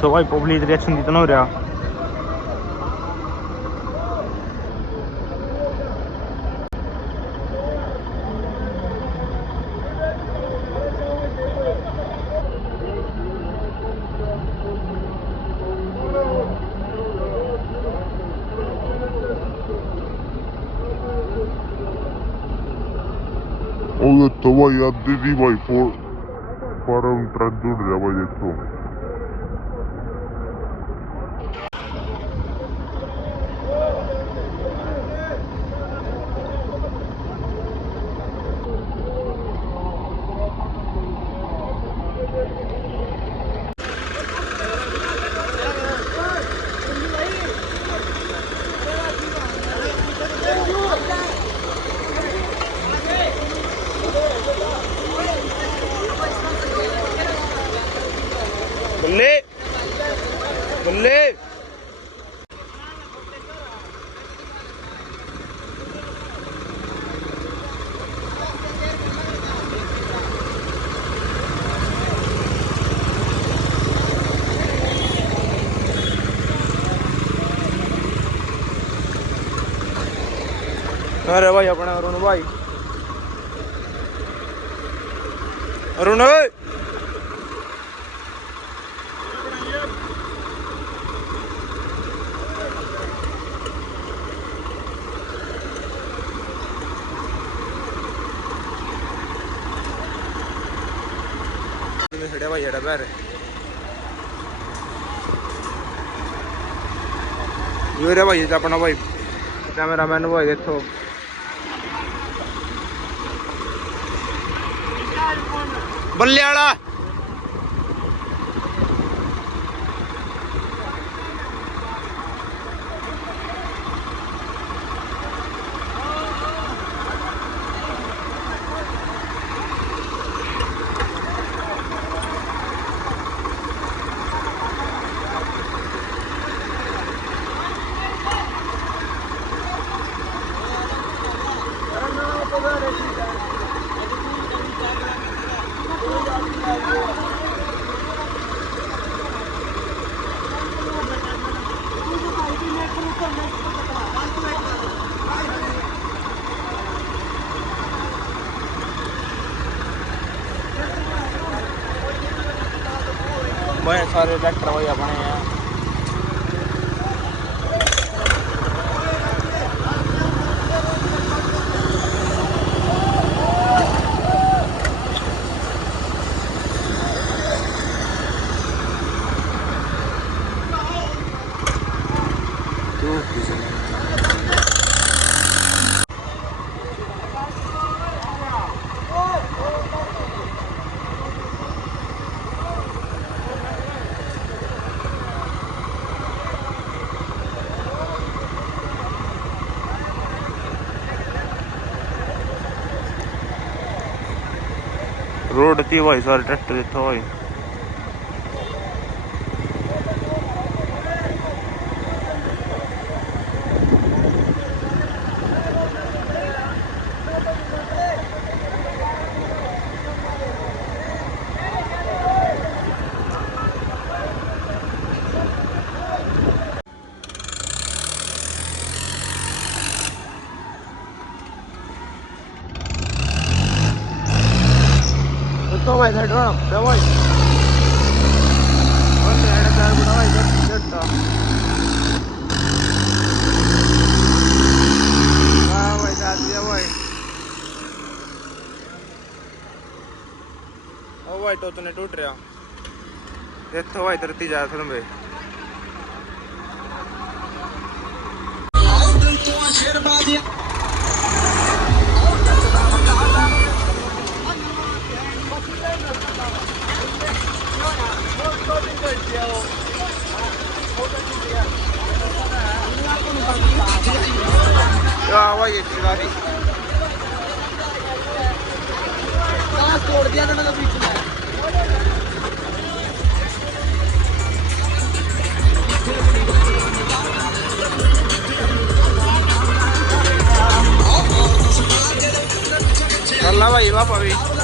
तो भाई public reaction कितना हो रहा। तो भाई आधी थी भाई फॉरम ट्रक जुड़ रहा भाई देखो। बल्ले बल्ले अरे भाई अपना अरुण भाई अरुण भाई एड़ा पैर ये रे भाई अपना भाई कैमरा मैन भाई देखो बल्ले वाला भाई सारे ट्रैक्टर भाई अपने हैं। रोड थी भाई सारे ट्रैक्टर इतना भाई तो भाई साइड में भाई और साइड पैर बुढ़ा भाई जट्टा हां भाई साथ दिया भाई ओ भाई तो तने टूट रहा देखो भाई धरती जा फिल्म में भाई छोड़ दिया था बीच में अल्लाह भाई वापस